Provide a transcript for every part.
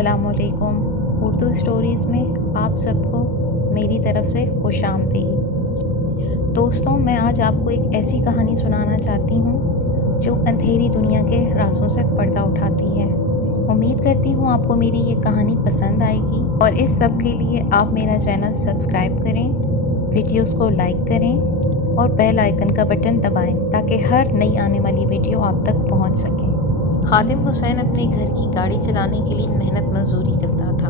السلام علیکم۔ اردو اسٹوریز میں آپ سب کو میری طرف سے خوش آمدید۔ دوستوں، میں آج آپ کو ایک ایسی کہانی سنانا چاہتی ہوں جو اندھیری دنیا کے رازوں سے پردہ اٹھاتی ہے۔ امید کرتی ہوں آپ کو میری یہ کہانی پسند آئے گی، اور اس سب کے لیے آپ میرا چینل سبسکرائب کریں، ویڈیوز کو لائک کریں اور بیل آئیکن کا بٹن دبائیں تاکہ ہر نئی آنے والی ویڈیو آپ تک پہنچ سکے۔ خادم حسین اپنے گھر کی گاڑی چلانے کے لیے محنت مزدوری کرتا تھا۔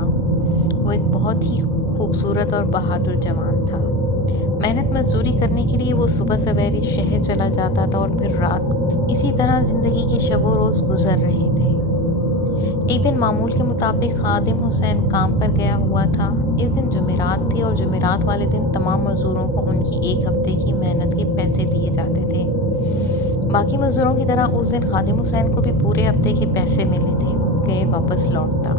وہ ایک بہت ہی خوبصورت اور بہادر جوان تھا۔ محنت مزدوری کرنے کے لیے وہ صبح سویرے شہر چلا جاتا تھا اور پھر رات۔ اسی طرح زندگی کے شب و روز گزر رہے تھے۔ ایک دن معمول کے مطابق خادم حسین کام پر گیا ہوا تھا۔ اس دن جمعرات تھی اور جمعرات والے دن تمام مزدوروں کو ان کی ایک ہفتے کی محنت کے پیسے دیے جاتے تھے۔ باقی مزدوروں کی طرح اس دن خادم حسین کو بھی پورے ہفتے کے پیسے ملے تھے کہ واپس لوٹتا۔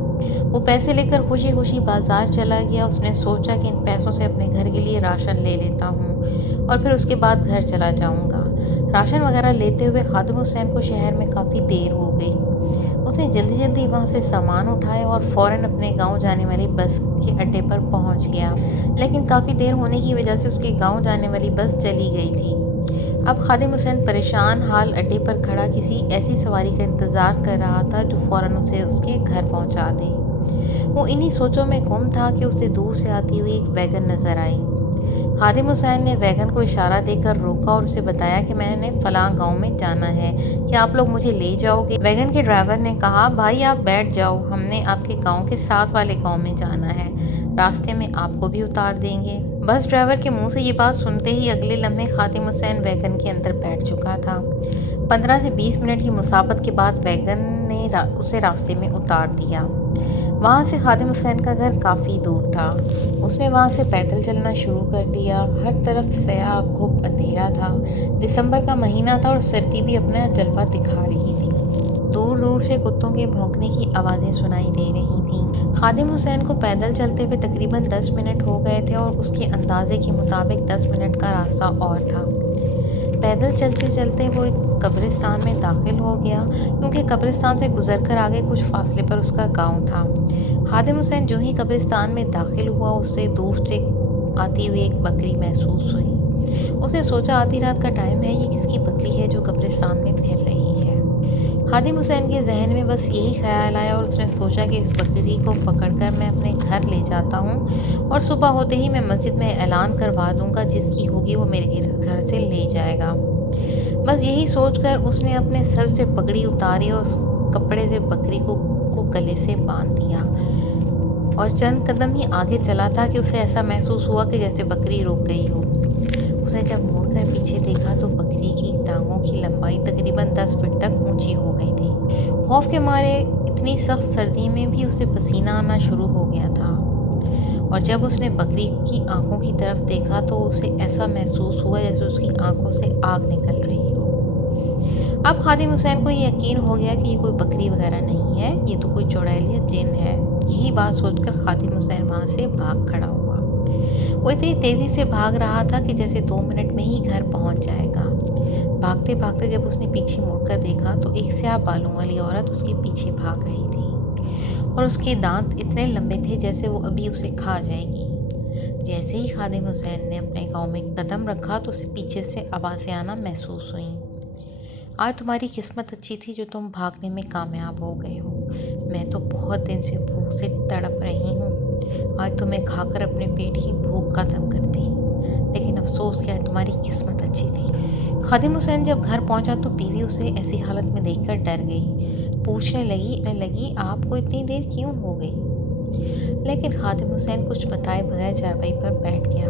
وہ پیسے لے کر خوشی خوشی بازار چلا گیا۔ اس نے سوچا کہ ان پیسوں سے اپنے گھر کے لیے راشن لے لیتا ہوں اور پھر اس کے بعد گھر چلا جاؤں گا۔ راشن وغیرہ لیتے ہوئے خادم حسین کو شہر میں کافی دیر ہو گئی۔ اس نے جلدی جلدی وہاں سے سامان اٹھایا اور فوراً اپنے گاؤں جانے والی بس کے اڈے پر پہنچ گیا، لیکن کافی دیر ہونے کی وجہ سے اس کے گاؤں جانے والی بس چلی گئی تھی۔ اب خادم حسین پریشان حال اڈے پر کھڑا کسی ایسی سواری کا انتظار کر رہا تھا جو فوراً اسے اس کے گھر پہنچا دے۔ وہ انہی سوچوں میں گم تھا کہ اسے دور سے آتی ہوئی ایک ویگن نظر آئی۔ خادم حسین نے ویگن کو اشارہ دے کر روکا اور اسے بتایا کہ میں نے فلاں گاؤں میں جانا ہے، کیا آپ لوگ مجھے لے جاؤ گے؟ ویگن کے ڈرائیور نے کہا، بھائی آپ بیٹھ جاؤ، ہم نے آپ کے گاؤں کے ساتھ والے گاؤں میں جانا ہے، راستے میں آپ کو بھی اتار دیں گے۔ بس ڈرائیور کے منہ سے یہ بات سنتے ہی اگلے لمحے خادم حسین ویگن کے اندر بیٹھ چکا تھا۔ 15 سے 20 منٹ کی مسافت کے بعد ویگن نے اسے راستے میں اتار دیا۔ وہاں سے خادم حسین کا گھر کافی دور تھا۔ اس نے وہاں سے پیدل چلنا شروع کر دیا۔ ہر طرف سیاہ گھپ اندھیرا تھا۔ دسمبر کا مہینہ تھا اور سردی بھی اپنا جلوہ دکھا رہی تھی۔ دور دور سے کتوں کے بھونکنے کی آوازیں سنائی دے رہی تھیں۔ خادم حسین کو پیدل چلتے ہوئے تقریباً 10 منٹ ہو گئے تھے اور اس کے اندازے کے مطابق 10 منٹ کا راستہ اور تھا۔ پیدل چلتے چلتے وہ ایک قبرستان میں داخل ہو گیا، کیونکہ قبرستان سے گزر کر آگے کچھ فاصلے پر اس کا گاؤں تھا۔ خادم حسین جو ہی قبرستان میں داخل ہوا، اس سے دور سے آتی ہوئی ایک بکری محسوس ہوئی۔ اس نے سوچا آدھی رات کا ٹائم ہے، یہ کس کی بکری ہے جو قبرستان میں پھر رہی ہے؟ خادم حسین کے ذہن میں بس یہی خیال آیا اور اس نے سوچا کہ اس بکری کو پکڑ کر میں اپنے گھر لے جاتا ہوں اور صبح ہوتے ہی میں مسجد میں اعلان کروا دوں گا، جس کی ہوگی وہ میرے گھر سے لے جائے گا۔ بس یہی سوچ کر اس نے اپنے سر سے پگڑی اتاری اور اس کپڑے سے بکری کو گلے سے باندھ دیا اور چند قدم ہی آگے چلا تھا کہ اسے ایسا محسوس ہوا کہ جیسے بکری رک گئی ہو۔ اس نے جب مڑ کر پیچھے دیکھا تو بکری کی ٹانگوں کی لمبائی تقریباً 10 فٹ تک اونچی ہو گئی تھی۔ خوف کے مارے اتنی سخت سردی میں بھی اسے پسینہ آنا شروع ہو گیا تھا، اور جب اس نے بکری کی آنکھوں کی طرف دیکھا تو اسے ایسا محسوس ہوا جیسے اس کی آنکھوں سے آگ نکل رہی ہو۔ اب خادم حسین کو یہ یقین ہو گیا کہ یہ کوئی بکری وغیرہ نہیں ہے، یہ تو کوئی چڑیل یا جن ہے۔ یہی بات سوچ کر خادم حسین وہاں سے بھاگ کھڑا ہوا۔ وہ اتنی تیزی سے بھاگ رہا تھا کہ جیسے 2 منٹ میں ہی گھر پہنچ جائے گا۔ بھاگتے بھاگتے جب اس نے پیچھے مڑ کر دیکھا تو ایک سیاہ بالوں والی عورت اس کے پیچھے بھاگ رہی تھی اور اس کے دانت اتنے لمبے تھے جیسے وہ ابھی اسے کھا جائے گی۔ جیسے ہی خادم حسین نے اپنے گاؤں میں قدم رکھا تو اسے پیچھے سے آوازیں آنا محسوس ہوئیں۔ آج تمہاری قسمت اچھی تھی جو تم بھاگنے میں کامیاب ہو گئے ہو، میں تو بہت دن سے بھوک سے تڑپ رہی ہوں، آج تمہیں کھا کر اپنے پیٹ کی بھوک ختم کرتی، لیکن افسوس کیا ہے، تمہاری قسمت اچھی تھی۔ خادم حسین جب گھر پہنچا تو بیوی اسے ایسی حالت میں دیکھ کر ڈر گئی، پوچھنے لگی آپ کو اتنی دیر کیوں ہو گئی؟ لیکن خادم حسین کچھ بتائے بغیر چارپائی پر بیٹھ گیا۔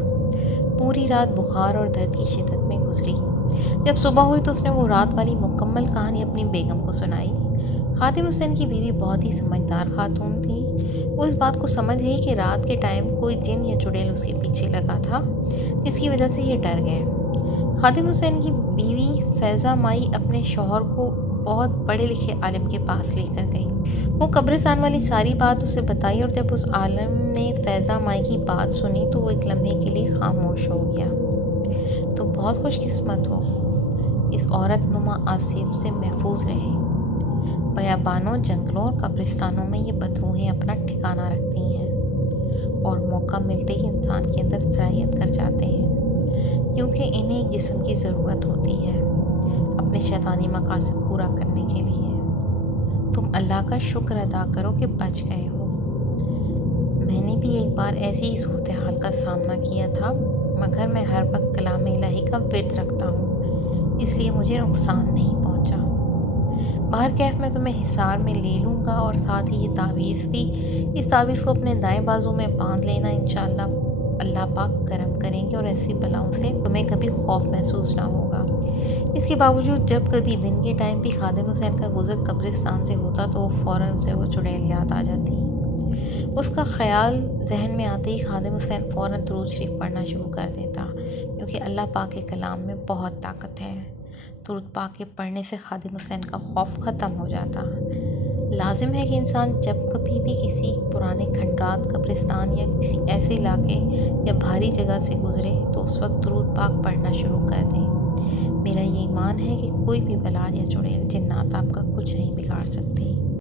پوری رات بخار اور درد کی شدت میں گزری۔ جب صبح ہوئی تو اس نے وہ رات والی مکمل کہانی اپنی بیگم کو سنائی۔ خادم حسین کی بیوی بہت ہی سمجھدار خاتون تھی۔ وہ اس بات کو سمجھ گئی کہ رات کے ٹائم کوئی جن یا چڑیل اس کے پیچھے لگا تھا، جس کی وجہ سے یہ ڈر گئے۔ خادم حسین کی بیوی فیضہ مائی اپنے شوہر کو بہت بڑے لکھے عالم کے پاس لے کر گئی۔ وہ قبرستان والی ساری بات اسے بتائی، اور جب اس عالم نے فیضہ مائی کی بات سنی تو وہ ایک لمحے کے لیے خاموش ہو گیا۔ تم بہت خوش قسمت ہو، اس عورت نما آصف سے محفوظ رہے۔ بیابانوں، جنگلوں اور قبرستانوں میں یہ بدروحیں اپنا ٹھکانہ رکھتی ہیں اور موقع ملتے ہی انسان کے اندر سرایت کر جاتے ہیں، کیونکہ انہیں ایک جسم کی ضرورت ہوتی ہے اپنے شیطانی مقاصد پورا کرنے کے لیے۔ تم اللہ کا شکر ادا کرو کہ بچ گئے ہو۔ میں نے بھی ایک بار ایسی ہی صورتحال کا سامنا کیا تھا، مگر میں ہر وقت کلام الہی کا ورد رکھتا ہوں، اس لیے مجھے نقصان نہیں پہنچا۔ بہرکیف میں تمہیں حصار میں لے لوں گا، اور ساتھ ہی یہ تعویذ بھی، اس تعویذ کو اپنے دائیں بازو میں باندھ لینا، انشاءاللہ اللہ پاک کرم کریں گے اور ایسی بلاؤں سے تمہیں کبھی خوف محسوس نہ ہوگا۔ اس کے باوجود جب کبھی دن کے ٹائم بھی خادم حسین کا گزر قبرستان سے ہوتا تو فوراً اسے وہ چڑیل یاد آ جاتی۔ اس کا خیال ذہن میں آتے ہی خادم حسین فوراً درود شریف پڑھنا شروع کر دیتا، کیونکہ اللہ پاک کے کلام میں بہت طاقت ہے۔ درود پاک کے پڑھنے سے خادم حسین کا خوف ختم ہو جاتا۔ لازم ہے کہ انسان جب کبھی بھی کسی پرانے کھنڈرات، قبرستان یا کسی ایسے علاقے یا بھاری جگہ سے گزرے تو اس وقت درود پاک پڑھنا شروع کر دے۔ میرا یہ ایمان ہے کہ کوئی بھی بلا یا چڑیل جنات آپ کا کچھ نہیں بگاڑ سکتی۔